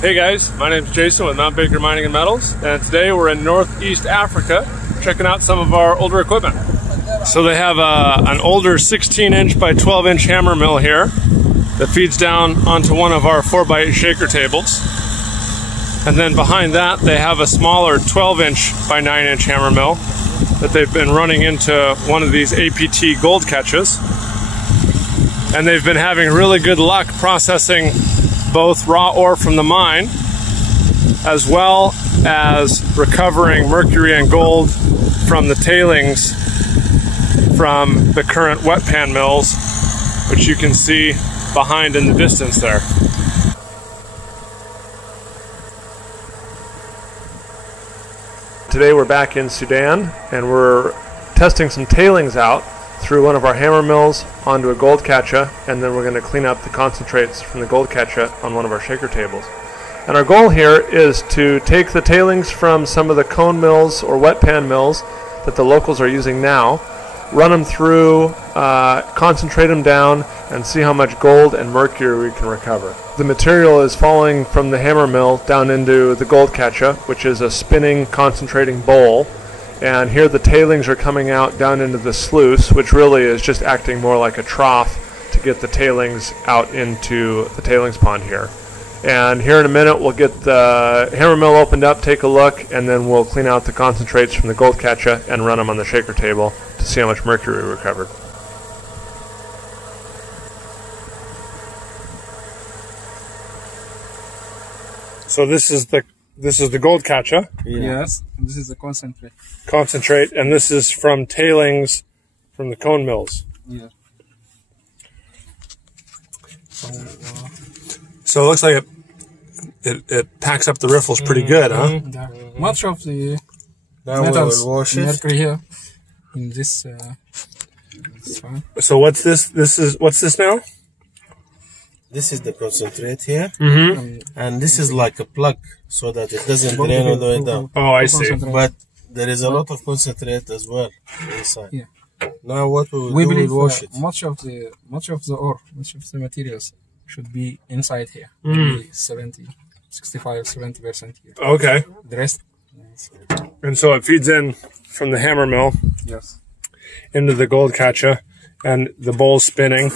Hey guys, my name is Jason with Mount Baker Mining and Metals, and today we're in Northeast Africa checking out some of our older equipment. So they have an older 16-inch by 12-inch hammer mill here that feeds down onto one of our 4x8 shaker tables. And then behind that they have a smaller 12-inch by 9-inch hammer mill that they've been running into one of these APT gold catches. And they've been having really good luck processing both raw ore from the mine as well as recovering mercury and gold from the tailings from the current wet pan mills, which you can see behind in the distance there. Today we're back in Sudan and we're testing some tailings out through one of our hammer mills onto a gold catcha, and then we're going to clean up the concentrates from the gold catcha on one of our shaker tables. And our goal here is to take the tailings from some of the cone mills or wet pan mills that the locals are using now, run them through, concentrate them down, and see how much gold and mercury we can recover. The material is falling from the hammer mill down into the gold catcha, which is a spinning concentrating bowl. And here the tailings are coming out down into the sluice, which really is just acting more like a trough to get the tailings out into the tailings pond here. And here in a minute we'll get the hammer mill opened up, take a look, and then we'll clean out the concentrates from the gold catcha and run them on the shaker table to see how much mercury we recovered. So this is the gold catcha. Yes, this is the concentrate. Concentrate, and this is from tailings from the cone mills. Yeah. So it looks like it packs up the riffles pretty good, huh? Much of the Now metals, we'll wash it. mercury here in this. It's fine. So what's this? What's this now? This is the concentrate here, Mm-hmm. and this is like a plug so that it doesn't drain all the way down. Oh, I see. But there is a lot of concentrate as well inside. Yeah. Now what we will We do, believe we'll wash it. much of the ore, much of the materials should be inside here. Mm. Maybe 65-70% here. Okay. The rest. And so it feeds in from the hammer mill Yes. into the gold catcha, and the bowl's spinning,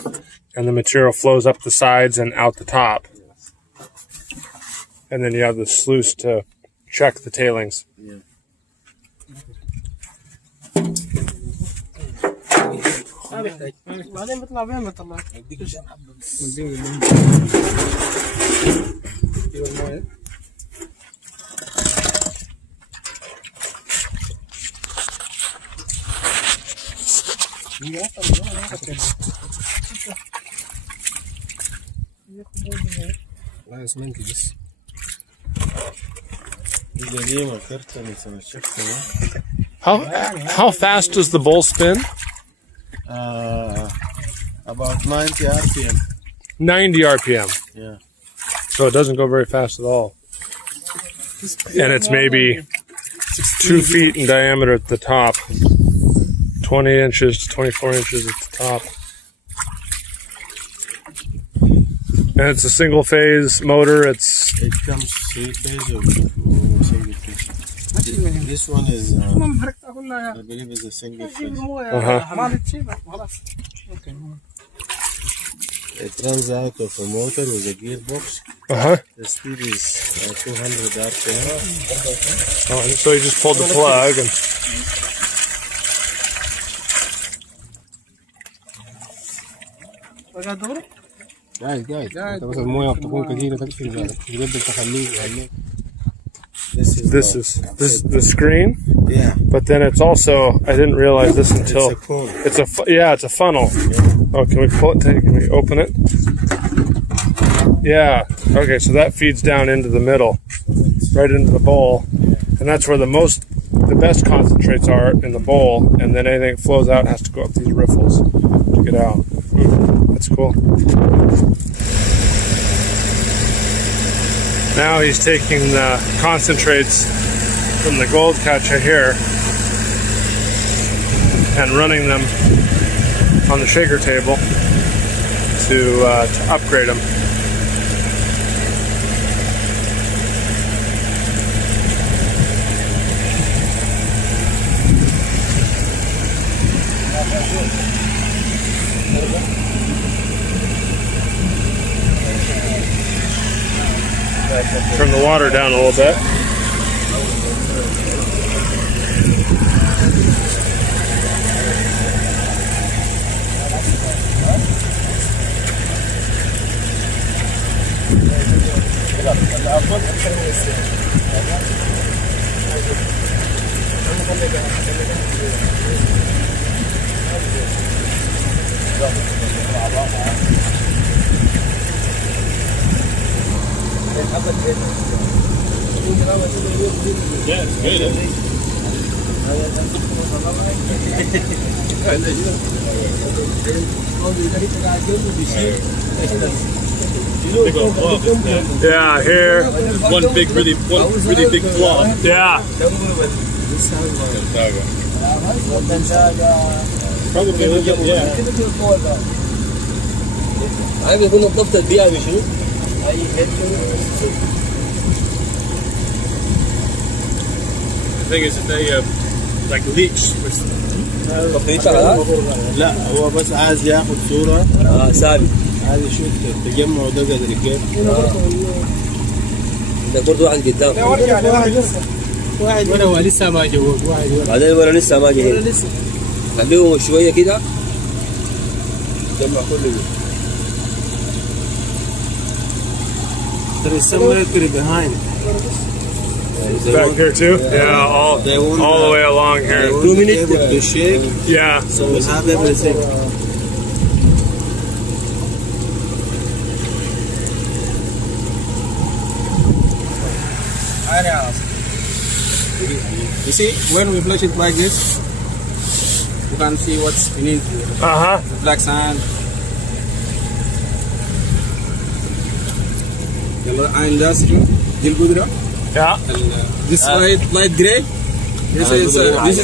and the material flows up the sides and out the top. And then you have the sluice to check the tailings. Yeah. How fast does the bowl spin? About 90 RPM. 90 RPM. Yeah. So it doesn't go very fast at all. And it's maybe 2 feet in diameter at the top. 20 inches to 24 inches at the top. And it's a single phase motor. It comes 3 phase or single phase. This one is, I believe, is a single phase. It runs out of a motor with a gearbox. The speed is 200 RPM. Oh, and so you just pulled the plug and. This is the screen. Yeah. But then it's also, I didn't realize this until It's a phone. it's a funnel. Yeah. Oh, can we pull it? Can we open it? Yeah. Okay, so that feeds down into the middle, right into the bowl, and that's where the best concentrates are, in the bowl, and then anything that flows out has to go up these riffles to get out. That's cool. Now he's taking the concentrates from the gold catcha here and running them on the shaker table to upgrade them. Turn the water down a little bit. Yeah, it's good, isn't it? Yeah, here. One really big blob. Yeah. Probably will get, yeah. عايز يكون نظفت البيئة بشنو؟ The thing is that they like leech. لا هو بس عايز ياخد صورة. سابي. عايز يشوف التجمع ده قدر كيف. ده برضه واحد قدام. واحد ولا هو لسه ما جوه واحد. بعدين ولا لسه ما جه هنا. خليهم شوية كده. جمع كله. There is some mercury behind. Back here too? Yeah, all the way along here. 2 minutes to shake. Yeah. So we'll have everything. You see, when we flush it like this, you can see what's beneath the black sand. And that's Yeah. this light gray. This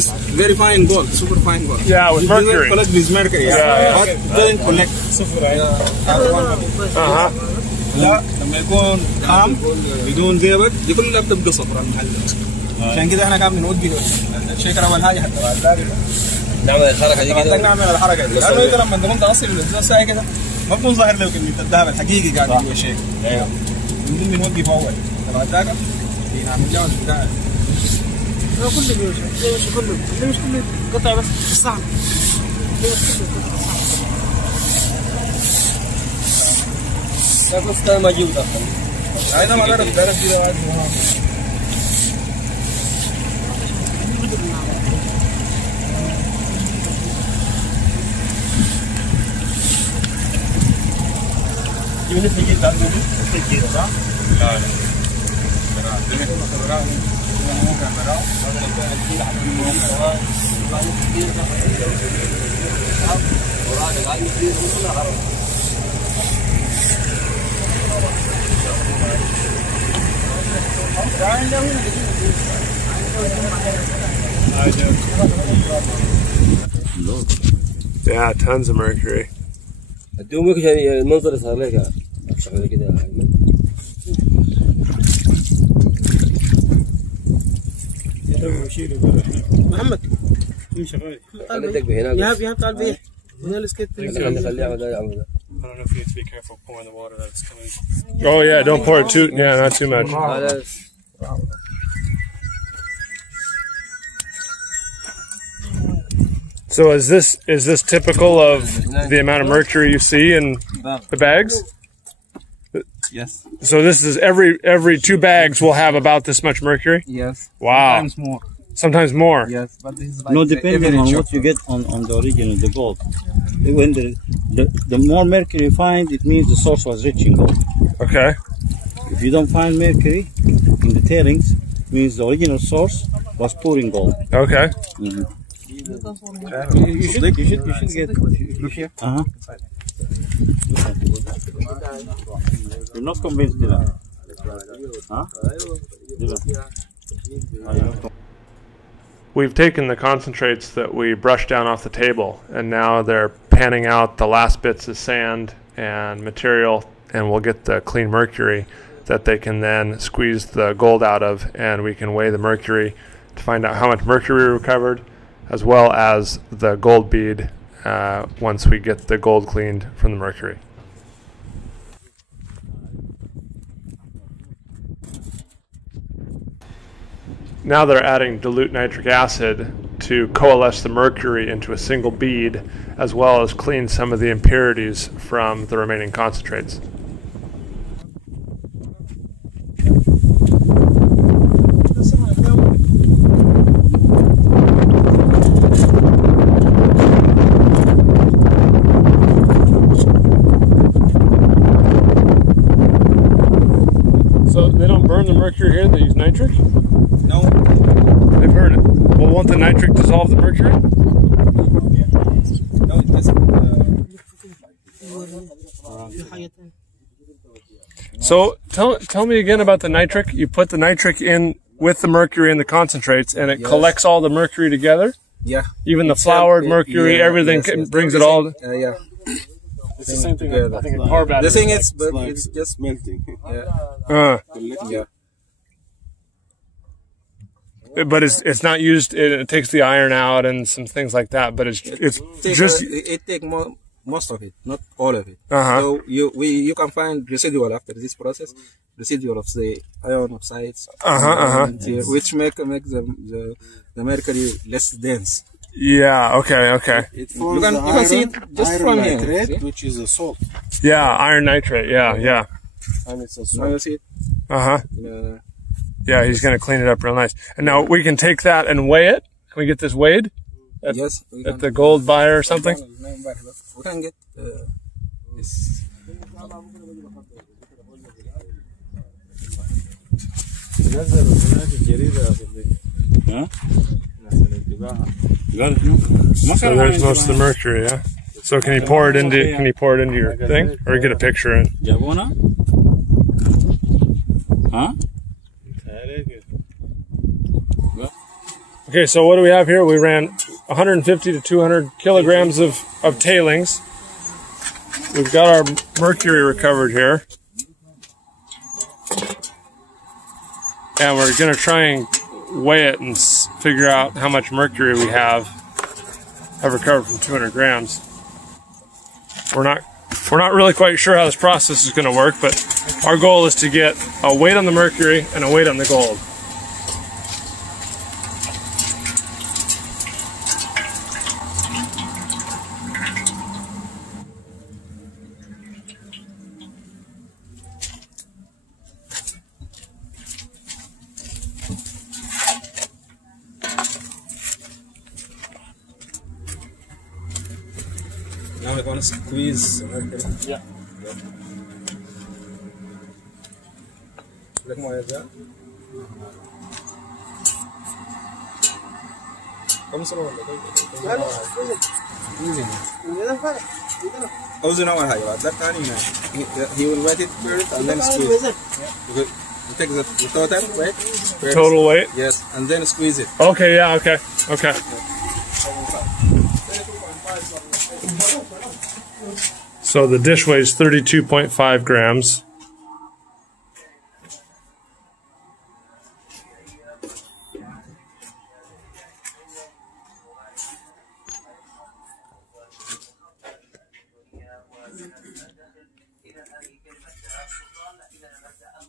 is very fine gold, super fine gold. Yeah, with mercury. Collect this mercury. Yeah. But doesn't collect. لا لما يكون خام بدون زيبق دي كلها بتبقى صفراء المحل. عشان كده احنا كان بنودي الشيكر اول حاجه حتى بعد ذلك نعمل الحركة دي كده. نعمل الحركه دي لانه انت لما تقوم تصل الازاز ساعه كده ما بكون ظاهر لو كميه الذهب الحقيقي قاعد جوا الشيك. ايوه بنقوم بنودي في اول بعد ذاك نعمل جوز بتاع كله بيوشك كله مش كله قطع بس الصعب. لا بس كان ما جيب دخل. أنا ما أعرف دي واحد. يونس نجي تعمل نجي صح؟ لا Yeah, tons of mercury. الدوم عشان المنظر صار لك شغله كده يا ايمن. محمد شغال خليتك بهنا. يهاب تعال بيه هنا السكيت. خليه يعمل ده يعمل ده. I don't know if you have to be careful pouring the water that's coming. Oh yeah, don't pour it too. Yeah, not too much. So is this typical of the amount of mercury you see in the bags? Yes. So this is every 2 bags will have about this much mercury? Yes. Wow. Sometimes more. Sometimes more. Yes, but this is like No, depending on what you get on the original, the gold. When the more mercury you find, it means the source was rich in gold. Okay. If you don't find mercury in the tailings, it means the original source was poor in gold. Okay. Mm-hmm. you should get look here. You're not convinced, Dylan? Huh? We've taken the concentrates that we brushed down off the table, and now they're panning out the last bits of sand and material, and we'll get the clean mercury that they can then squeeze the gold out of, and we can weigh the mercury to find out how much mercury we recovered, as well as the gold bead once we get the gold cleaned from the mercury. Now they're adding dilute nitric acid to coalesce the mercury into a single bead, as well as clean some of the impurities from the remaining concentrates. So they don't burn the mercury here, they use nitric? No. They burn it. Well, won't the nitric dissolve the mercury? No, it doesn't. So tell me again about the nitric. You put the nitric in with the mercury and the concentrates, and it collects all the mercury together? Yeah. Even the floured mercury, everything brings it all. Yeah. It's the same thing. I think in car The batteries. thing is, but it's just melting. Yeah. But it's not used. It takes the iron out and some things like that. But it's just it take most of it, not all of it. Uh-huh. So you can find residual after this process, residual of the iron oxides, which make the mercury less dense. Yeah. Okay. You can see it just from here, which is a salt. Yeah, iron nitrate. Yeah. And it's a Now salt. you see it. Yeah, he's gonna clean it up real nice. And now we can take that and weigh it. Can we get this weighed? Yes. At the gold buyer or something? We can get this. Huh? So there's most of the mercury, yeah. So can you pour it into your thing, or get a picture in? Jabona? Huh? Okay, so what do we have here? We ran 150 to 200 kilograms of tailings. We've got our mercury recovered here. And we're going to try and weigh it and figure out how much mercury we have recovered from 200 grams. We're not really quite sure how this process is going to work, but our goal is to get a weight on the mercury and a weight on the gold. Now we're gonna squeeze the mercury. Yeah. Look more at that. Come slow. He will wet it first and then squeeze. You take the total weight first. Total weight? Yes, and then squeeze it. Okay, yeah, okay. So the dish weighs 32.5 grams.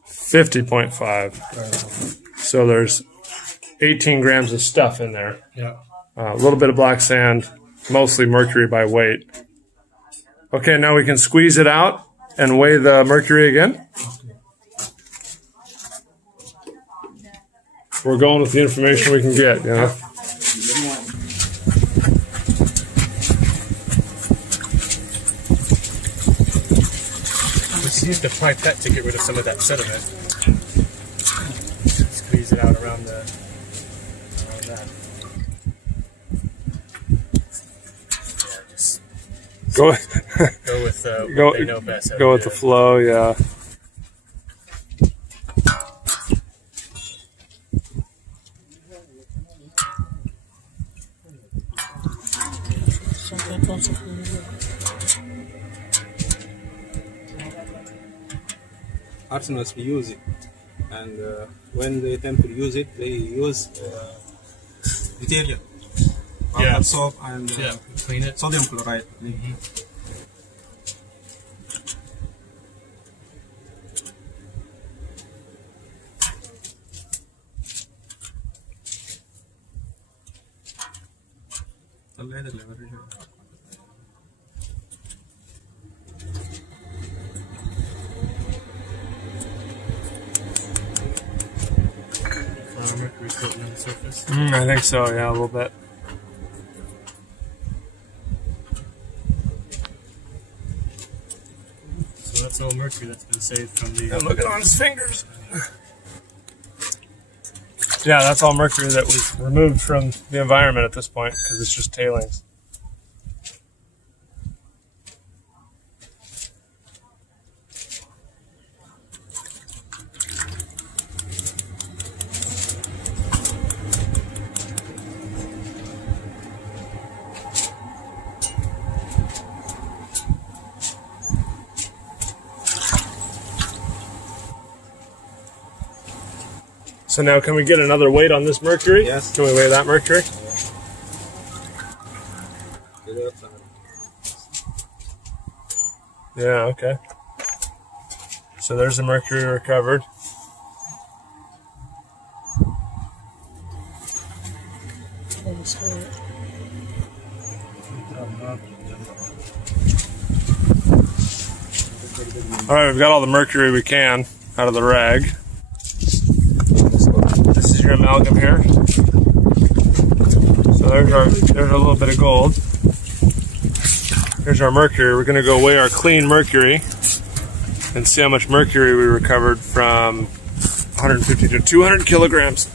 $50.5. So there's 18 grams of stuff in there. Yeah. A little bit of black sand, mostly mercury by weight. Okay, now we can squeeze it out and weigh the mercury again. We're going with the information we can get, you know. Just use the pipette to get rid of some of that sediment. Squeeze it out around that. Go with what they know best. Go with the flow, yeah. Arsonists use it, and when they attempt to use it, they use detergent, soap, and clean it. sodium chloride. Mercury coating on the surface. I think so, yeah, a little bit. So that's all mercury that's been saved from the... And look at on his fingers. Yeah, that's all mercury that was removed from the environment at this point because it's just tailings. So now can we get another weight on this mercury? Yes. Can we weigh that mercury? Yeah, okay. So there's the mercury recovered. All right, we've got all the mercury we can out of the rag. This is your amalgam here. So there's a little bit of gold. Here's our mercury. We're going to go weigh our clean mercury and see how much mercury we recovered from 150 to 200 kilograms.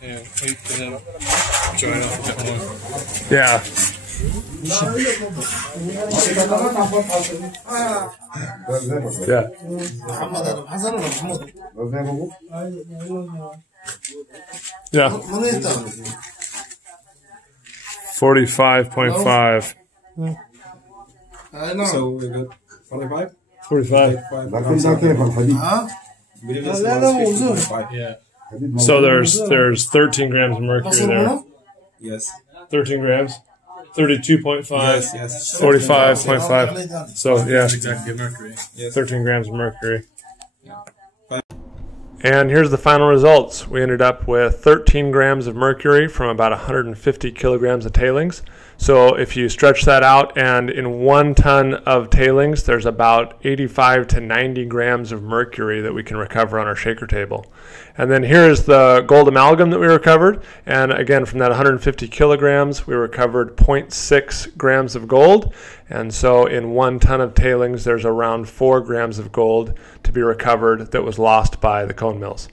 Yeah, wait for them to join up a bit more. Yeah. Yeah. 45.5. So we got 45? 45. Yeah. So there's 13 grams of mercury there. Yes. 13 grams. 32.5. Yes. 45.5. So yeah, Exactly, mercury. Yes. 13 grams of mercury. And here's the final results. We ended up with 13 grams of mercury from about 150 kilograms of tailings. So if you stretch that out, and in 1 ton of tailings, there's about 85 to 90 grams of mercury that we can recover on our shaker table. And then here's the gold amalgam that we recovered. And again, from that 150 kilograms, we recovered 0.6 grams of gold. And so in 1 ton of tailings, there's around 4 grams of gold to be recovered that was lost by the cone mills.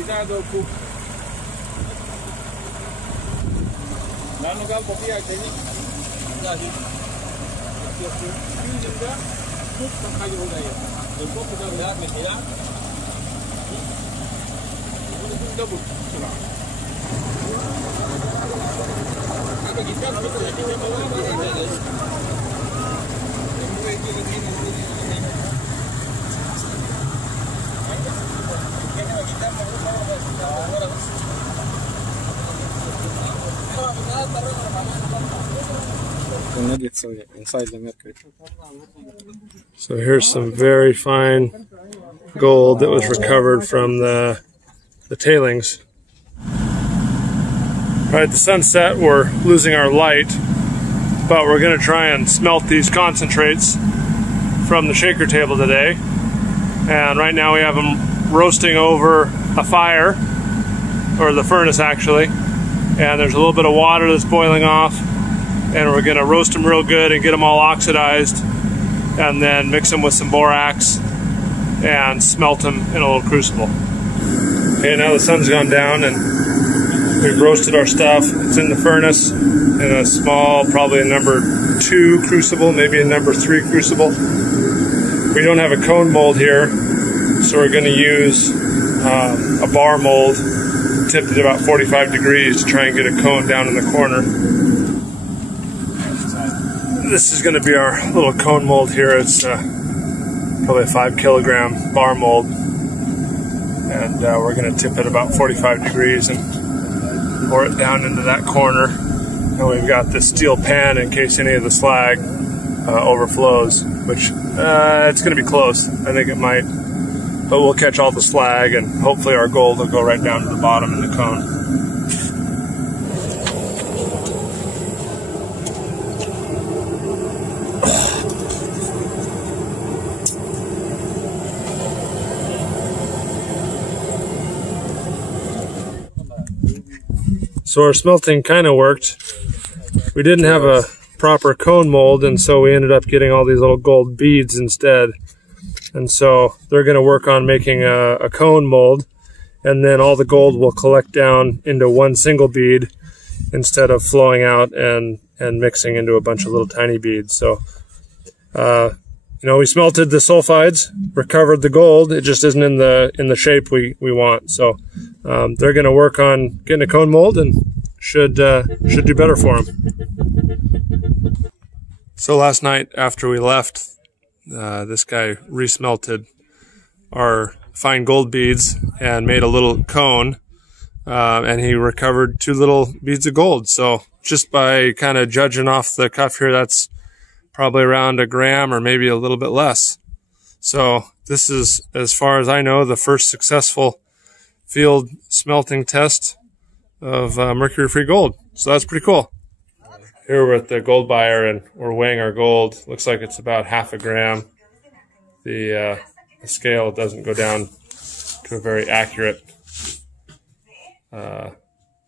البتاع ده كوب لانه قال بطيئه تاني لا دي ده كوب كم حاجه قليله الكوب ده لا من هنا دبل بسرعه هذا كتاب The nuggets are inside the mercury. So here's some very fine gold that was recovered from the tailings. All right, the sun set, we're losing our light, but we're going to try and smelt these concentrates from the shaker table today. And right now we have them roasting over a fire, or the furnace actually, and there's a little bit of water that's boiling off, and we're going to roast them real good and get them all oxidized, and then mix them with some borax and smelt them in a little crucible. Okay, now the sun's gone down and we've roasted our stuff. It's in the furnace in a small, probably a number 2 crucible, maybe a number 3 crucible. We don't have a cone mold here, so we're going to use a bar mold tipped at about 45 degrees to try and get a cone down in the corner. This is going to be our little cone mold here. It's probably a 5 kilogram bar mold, and we're going to tip it about 45 degrees and pour it down into that corner. And we've got this steel pan in case any of the slag overflows, which it's going to be close. I think it might, but we'll catch all the slag and hopefully our gold will go right down to the bottom in the cone. So our smelting kind of worked. We didn't have a proper cone mold, and so we ended up getting all these little gold beads instead. And so they're going to work on making a cone mold, and then all the gold will collect down into one single bead instead of flowing out and mixing into a bunch of little tiny beads. So, you know, we smelted the sulfides, recovered the gold. It just isn't in the shape we want. So they're going to work on getting a cone mold and should do better for them. So last night after we left, this guy resmelted our fine gold beads and made a little cone, and he recovered 2 little beads of gold. So just by kind of judging off the cuff here, that's probably around a gram or maybe a little bit less. So this is, as far as I know, the first successful field smelting test of mercury-free gold. So that's pretty cool. Here we're at the gold buyer and we're weighing our gold. Looks like it's about half a gram. The scale doesn't go down to a very accurate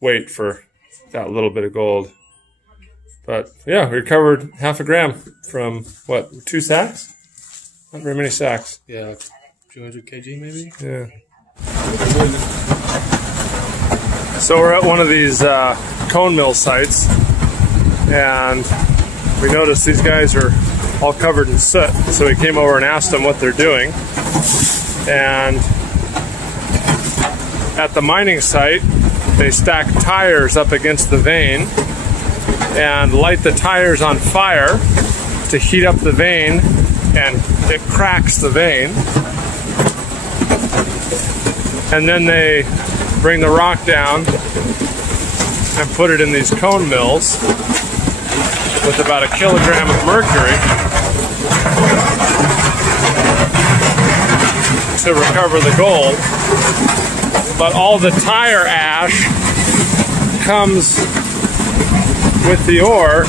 weight for that little bit of gold. But yeah, we recovered half a gram from what, 2 sacks? Not very many sacks. Yeah, 200 kg maybe? Yeah. So we're at one of these cone mill sites, and we noticed these guys are all covered in soot. So we came over and asked them what they're doing. And at the mining site, they stack tires up against the vein and light the tires on fire to heat up the vein, and it cracks the vein. And then they bring the rock down and put it in these cone mills with about 1 kilogram of mercury to recover the gold. But all the tire ash comes with the ore,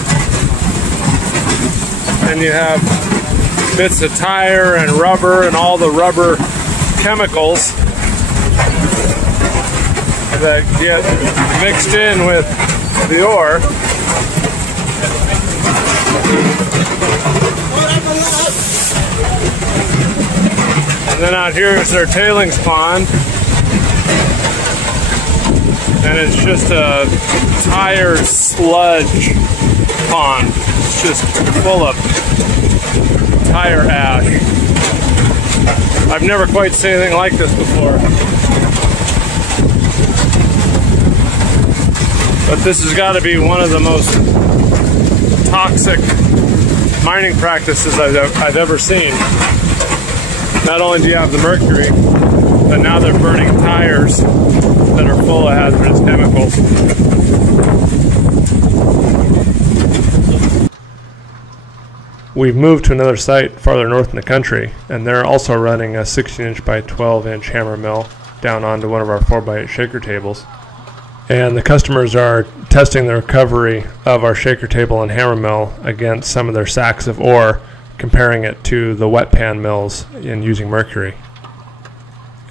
and you have bits of tire and rubber and all the rubber chemicals that get mixed in with the ore. And then out here is their tailings pond. and it's just a tire sludge pond. It's just full of tire ash. I've never quite seen anything like this before. But this has got to be one of the most toxic mining practices I've ever seen. Not only do you have the mercury, but now they're burning tires that are full of hazardous chemicals. We've moved to another site farther north in the country, and they're also running a 16-inch by 12-inch hammer mill down onto one of our 4x8 shaker tables. And the customers are testing the recovery of our shaker table and hammer mill against some of their sacks of ore, comparing it to the wet pan mills in using mercury.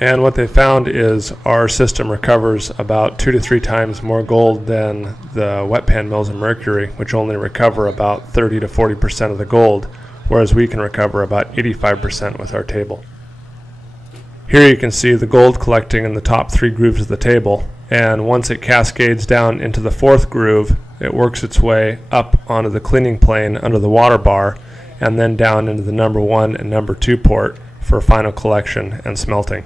And what they found is our system recovers about 2 to 3 times more gold than the wet pan mills in mercury, which only recover about 30 to 40% of the gold, whereas we can recover about 85% with our table. Here you can see the gold collecting in the top 3 grooves of the table, and once it cascades down into the 4th groove, it works its way up onto the cleaning plane under the water bar, and then down into the number 1 and number 2 port for final collection and smelting.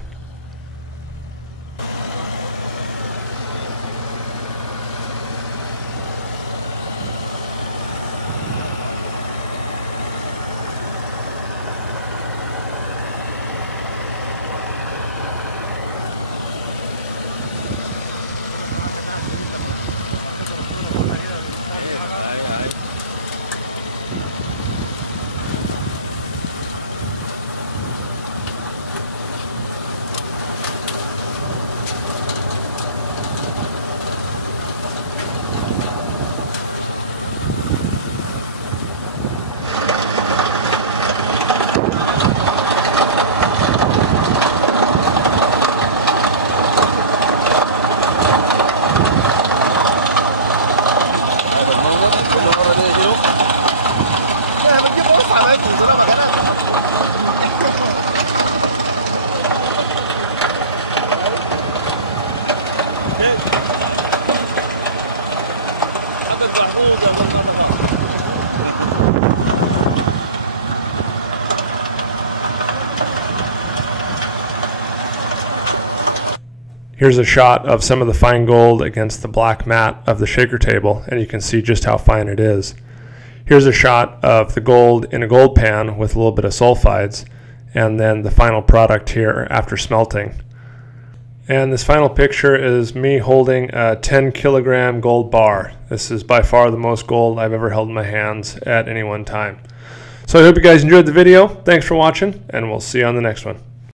Here's a shot of some of the fine gold against the black mat of the shaker table, and you can see just how fine it is. Here's a shot of the gold in a gold pan with a little bit of sulfides, and then the final product here after smelting. And this final picture is me holding a 10 kilogram gold bar. This is by far the most gold I've ever held in my hands at any one time. So I hope you guys enjoyed the video. Thanks for watching, and we'll see you on the next one.